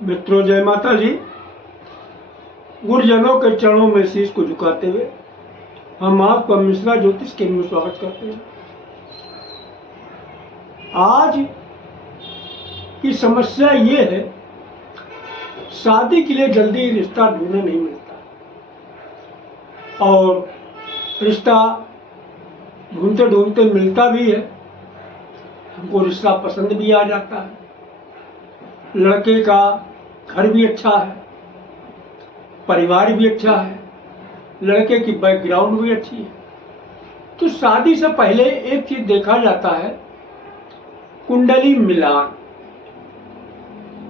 मित्रों, जय माता जी। गुरुजनों के चरणों में शीश को झुकाते हुए हम आपका मिश्रा ज्योतिष केंद्र में स्वागत करते हैं। आज की समस्या ये है, शादी के लिए जल्दी रिश्ता ढूंढने नहीं मिलता और रिश्ता ढूंढते ढूंढते मिलता भी है, हमको रिश्ता पसंद भी आ जाता है। लड़के का घर भी अच्छा है, परिवार भी अच्छा है, लड़के की बैकग्राउंड भी अच्छी है। तो शादी से पहले एक चीज देखा जाता है, कुंडली मिलान।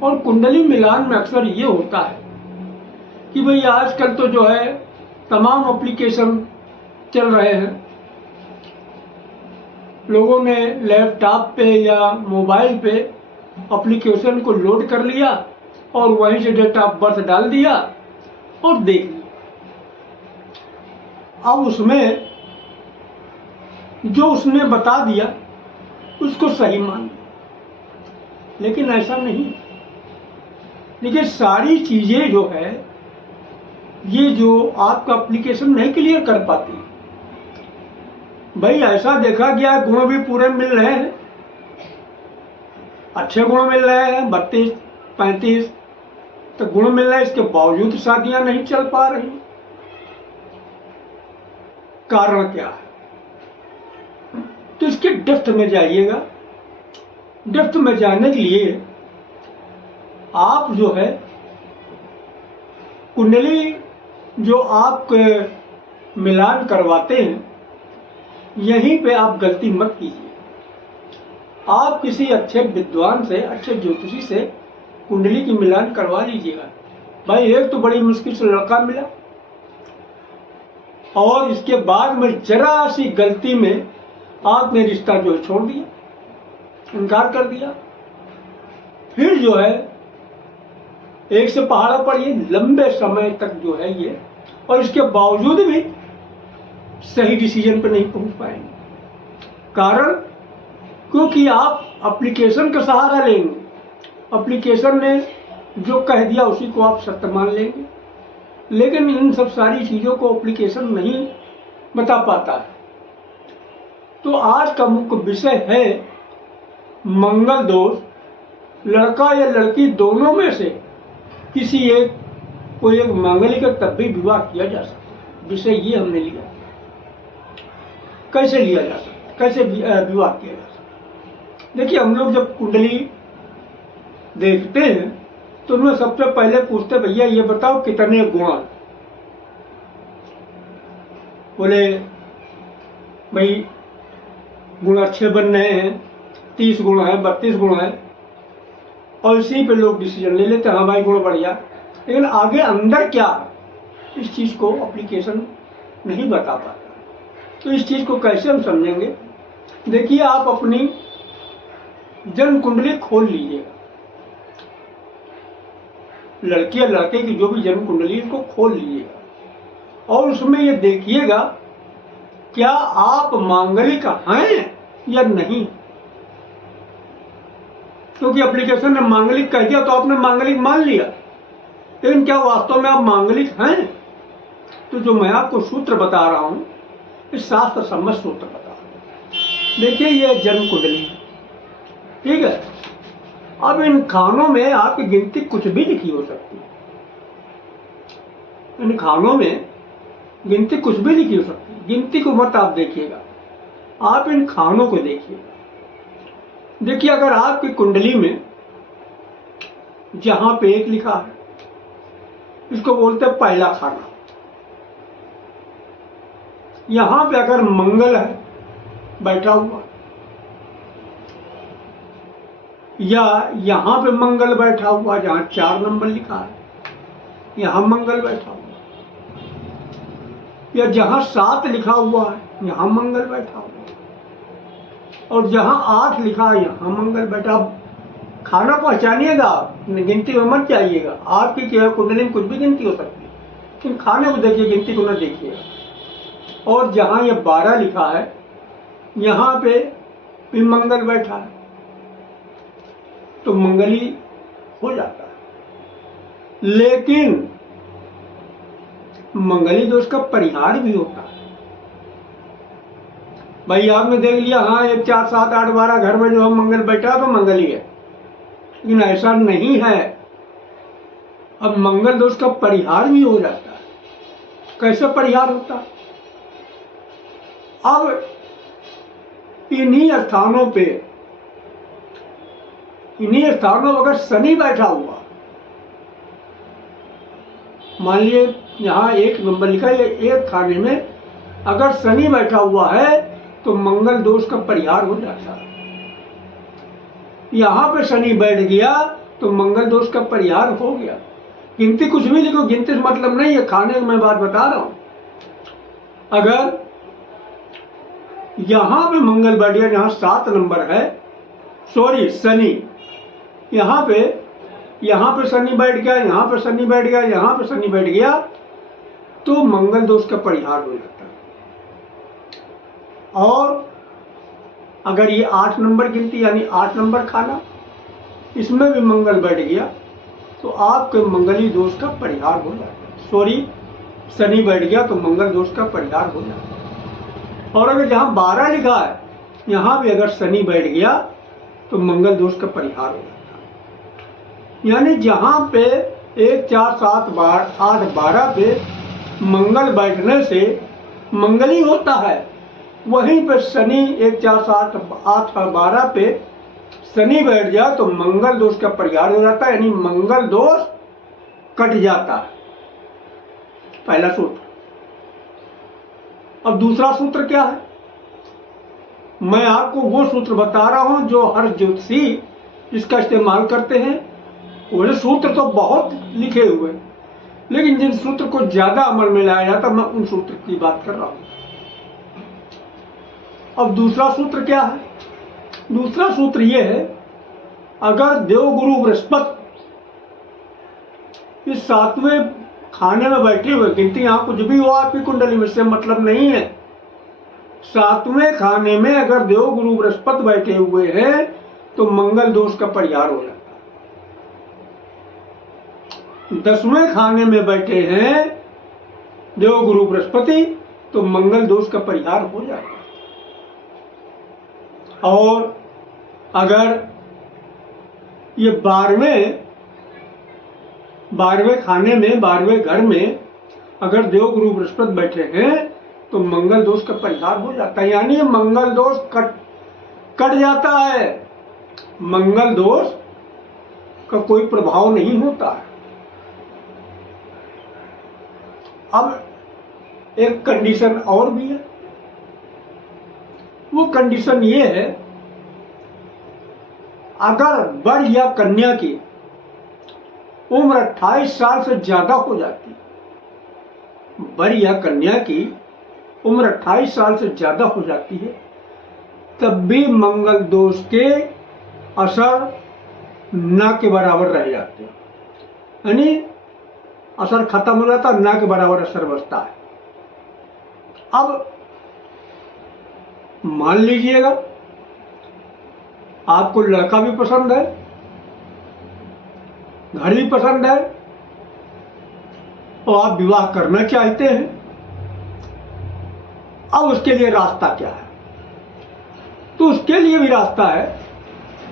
और कुंडली मिलान में अक्सर ये होता है कि भाई आजकल तो जो है तमाम एप्लीकेशन चल रहे हैं। लोगों ने लैपटॉप पे या मोबाइल पे एप्लीकेशन को लोड कर लिया और वहीं से डेट ऑफ बर्थ डाल दिया और देख लिया। अब उसमें जो उसने बता दिया उसको सही मान लिया, लेकिन ऐसा नहीं। देखिए, सारी चीजें जो है ये जो आपका एप्लीकेशन नहीं क्लियर कर पाती। भाई ऐसा देखा गया, गुण भी पूरे मिल रहे हैं, अच्छे गुण मिल रहे हैं, 32 35 तो गुण मिल रहे हैं, इसके बावजूद शादियां नहीं चल पा रही। कारण क्या है? तो इसके डेप्थ में जाइएगा। डेप्थ में जाने के लिए आप जो है कुंडली जो आप मिलान करवाते हैं, यहीं पे आप गलती मत कीजिए। आप किसी अच्छे विद्वान से, अच्छे ज्योतिषी से कुंडली की मिलान करवा लीजिएगा। भाई एक तो बड़ी मुश्किल से लड़का मिला और इसके बाद में जरा सी गलती में आपने रिश्ता जो है छोड़ दिया, इनकार कर दिया। फिर जो है एक से पहाड़ा पड़िए, लंबे समय तक जो है ये, और इसके बावजूद भी सही डिसीजन पर नहीं पहुंच पाएंगे। कारण क्योंकि आप एप्लीकेशन का सहारा लेंगे, एप्लीकेशन ने जो कह दिया उसी को आप सत्य मान लेंगे, लेकिन इन सब सारी चीजों को एप्लीकेशन नहीं बता पाता है। तो आज का मुख्य विषय है मंगल दोष। लड़का या लड़की दोनों में से किसी एक को एक मांगलिक तब भी विवाह किया जा सकता है। विषय ये हमने लिया, कैसे लिया जा सकता है, कैसे विवाह किया जा सकता है। देखिए, हम लोग जब कुंडली देखते हैं तो उनमें सबसे पहले पूछते, भैया ये बताओ कितने गुण। बोले भाई गुण अच्छे बन रहे हैं, 30 गुण है, 32 गुण है, और इसी पे लोग डिसीजन ले लेते हैं, हाँ भाई गुण बढ़िया। लेकिन आगे अंदर क्या है, इस चीज को एप्लीकेशन नहीं बता पाता। तो इस चीज को कैसे हम समझेंगे? देखिए, आप अपनी जन्म कुंडली खोल लीजिएगा। लड़की या लड़के की जो भी जन्म कुंडली को खोल लीजिएगा और उसमें ये देखिएगा क्या आप मांगलिक हैं या नहीं। क्योंकि एप्लीकेशन ने मांगलिक कह दिया तो आपने मांगलिक मान लिया, लेकिन क्या वास्तव में आप मांगलिक हैं? तो जो मैं आपको सूत्र बता रहा हूं, इस शास्त्र सम्मत सूत्र बता रहा हूं। देखिए, ये जन्म कुंडली है, ठीक है। अब इन खानों में आपकी गिनती कुछ भी लिखी हो सकती है, इन खानों में गिनती कुछ भी लिखी हो सकती है। गिनती को मत आप देखिएगा, आप इन खानों को देखिएगा। देखिए, अगर आपकी कुंडली में जहां पे 1 लिखा है, इसको बोलते हैं पहला खाना। यहां पे अगर मंगल है बैठा हुआ, या यहां पे मंगल बैठा हुआ, जहां 4 नंबर लिखा है यहां मंगल बैठा हुआ, या जहां 7 लिखा हुआ है यहां मंगल बैठा हुआ, और जहां 8 लिखा है यहां मंगल बैठा। खाना पहचानिएगा, गिनती में मत जाइएगा। आपकी क्या कुंडली में कुछ भी गिनती हो सकती है, लेकिन खाने को देखिए, गिनती को न देखिएगा। और जहां ये 12 लिखा है यहां पे भी मंगल बैठा है, तो मंगली हो जाता है। लेकिन मंगली दोष का परिहार भी होता है। भाई आपने देख लिया, हाँ 1 4 7 8 12 घर में जो हम मंगल बैठा तो मंगली है, लेकिन ऐसा नहीं है। अब मंगल दोष का परिहार भी हो जाता है। कैसे परिहार होता है? अब इन्हीं स्थानों पे, इन्हीं स्थानों में अगर शनि बैठा हुआ, मान लीजिए यहाँ 1 नंबर लिखा है, 1 खाने में अगर शनि बैठा हुआ है तो मंगल दोष का परिहार हो जाता है। यहाँ पे शनि बैठ गया तो मंगल दोष का परिहार हो गया। गिनती कुछ भी लिखो, गिनती से मतलब नहीं है, खाने की मैं बात बता रहा हूं। अगर यहाँ पे मंगल बैठ गया, यहाँ 7 नंबर है, सॉरी शनि, यहाँ पे शनि बैठ गया, यहाँ पे शनि बैठ गया, यहाँ पे शनि बैठ गया, तो मंगल दोष का परिहार हो जाता है। और अगर ये 8 नंबर गिनती यानी 8 नंबर खाना, इसमें भी मंगल बैठ गया तो आपके मंगली दोष का परिहार हो जाता है। सॉरी, शनि बैठ गया तो मंगल दोष का परिहार हो जाता है। और अगर जहाँ 12 लिखा है, यहाँ भी अगर शनि बैठ गया तो मंगल दोष का परिहार हो जाता है। यानी जहाँ पे 1 4 7 8 12 पे मंगल बैठने से मंगली होता है, वहीं पे शनि 1 4 7 8 12 पे शनि बैठ जाए तो मंगल दोष का परिहार हो जाता है, यानी मंगल दोष कट जाता है। पहला सूत्र। अब दूसरा सूत्र क्या है? मैं आपको वो सूत्र बता रहा हूं जो हर ज्योतिषी इसका इस्तेमाल करते हैं। वो सूत्र तो बहुत लिखे हुए, लेकिन जिन सूत्र को ज्यादा अमल में लाया जाता, मैं उन सूत्र की बात कर रहा हूं। अब दूसरा सूत्र क्या है? दूसरा सूत्र यह है, अगर देवगुरु बृहस्पति इस 7वें खाने में बैठे हुए, गिनती यहां कुछ भी हो आपकी कुंडली में, से मतलब नहीं है, 7वें खाने में अगर देवगुरु बृहस्पति बैठे हुए हैं तो मंगल दोष का परिहार हो जाता है। 10वें खाने में बैठे हैं देवगुरु बृहस्पति तो मंगल दोष का परिहार हो जाता है। और अगर ये 12वें खाने में, 12वें घर में अगर देवगुरु बृहस्पति बैठे हैं तो मंगल दोष का परिहार हो जाता है। यानी मंगल दोष कट जाता है, मंगल दोष का कोई प्रभाव नहीं होता है। अब एक कंडीशन और भी है, वो कंडीशन ये है, अगर वर या कन्या की उम्र 28 साल से ज्यादा हो जाती है, वर या कन्या की उम्र 28 साल से ज्यादा हो जाती है, तब भी मंगल दोष के असर ना के बराबर रह जाते हैं। यानी असर खत्म हो जाता है, ना के बराबर असर बचता है। अब मान लीजिएगा आपको लड़का भी पसंद है, घर भी पसंद है, और आप विवाह करना चाहते हैं। अब उसके लिए रास्ता क्या है? तो उसके लिए भी रास्ता है।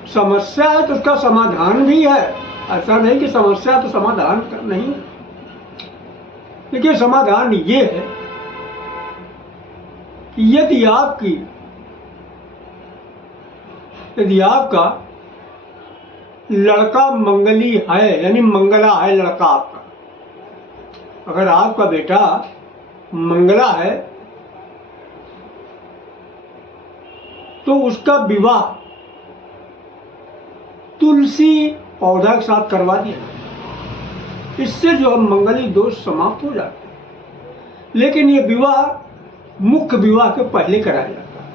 समस्या है तो उसका समाधान भी है। ऐसा नहीं कि समस्या तो समाधान नहीं। देखिए, समाधान ये है कि यदि आपका लड़का मंगली है, यानी मंगला है लड़का आपका, अगर आपका बेटा मंगला है तो उसका विवाह तुलसी पौधा के साथ करवा दिया, इससे जो हम मंगली दोष समाप्त हो जाते हैं। लेकिन ये विवाह मुख्य विवाह के पहले कराया जाता है।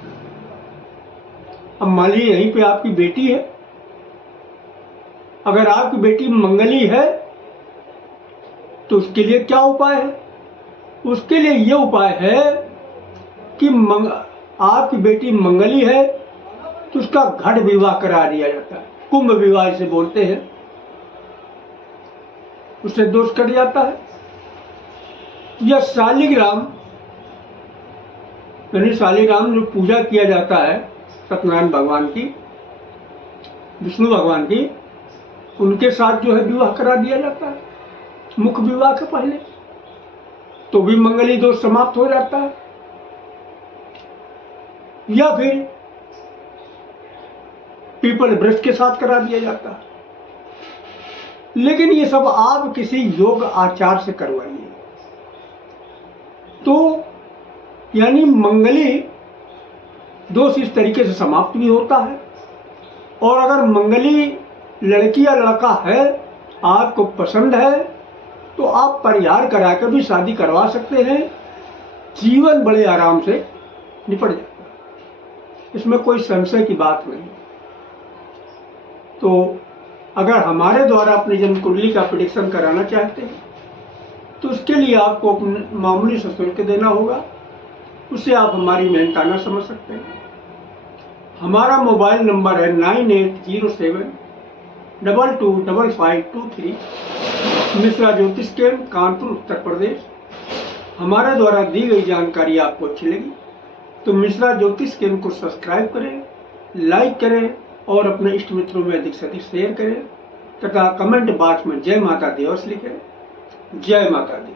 अब मान लीजिए यहीं पे आपकी बेटी है, अगर आपकी बेटी मंगली है तो उसके लिए क्या उपाय है? उसके लिए ये उपाय है कि आपकी बेटी मंगली है तो उसका घट विवाह करा दिया जाता है, कुंभ विवाह इसे बोलते हैं। उससे दोष कट जाता है। यह शालिग्राम यानी शालिग्राम जो पूजा किया जाता है सत्यनारायण भगवान की, विष्णु भगवान की, उनके साथ जो है विवाह करा दिया जाता है मुख्य विवाह के पहले, तो भी मंगली दोष समाप्त हो जाता है। या फिर पीपल वृक्ष के साथ करा दिया जाता है। लेकिन ये सब आप किसी योग आचार से करवाइए। तो यानी मंगली दोष इस तरीके से समाप्त भी होता है। और अगर मंगली लड़की या लड़का है, आपको पसंद है, तो आप परिहार करा कर भी शादी करवा सकते हैं। जीवन बड़े आराम से निपट जाता है, इसमें कोई संशय की बात नहीं। तो अगर हमारे द्वारा अपनी जन्म कुंडली का प्रेडिक्शन कराना चाहते हैं तो उसके लिए आपको मामूली सा शुल्क देना होगा, उससे आप हमारी मेहनताना समझ सकते हैं। हमारा मोबाइल नंबर है 9807225523, मिश्रा ज्योतिष केंद्र, कानपुर, उत्तर प्रदेश। हमारे द्वारा दी गई जानकारी आपको अच्छी लगी तो मिश्रा ज्योतिष केंद्र को सब्सक्राइब करें, लाइक करें और अपने इष्ट मित्रों में अधिक से अधिक शेयर करें तथा कमेंट बॉक्स में जय माता दी अवश्य लिखें। जय माता दी।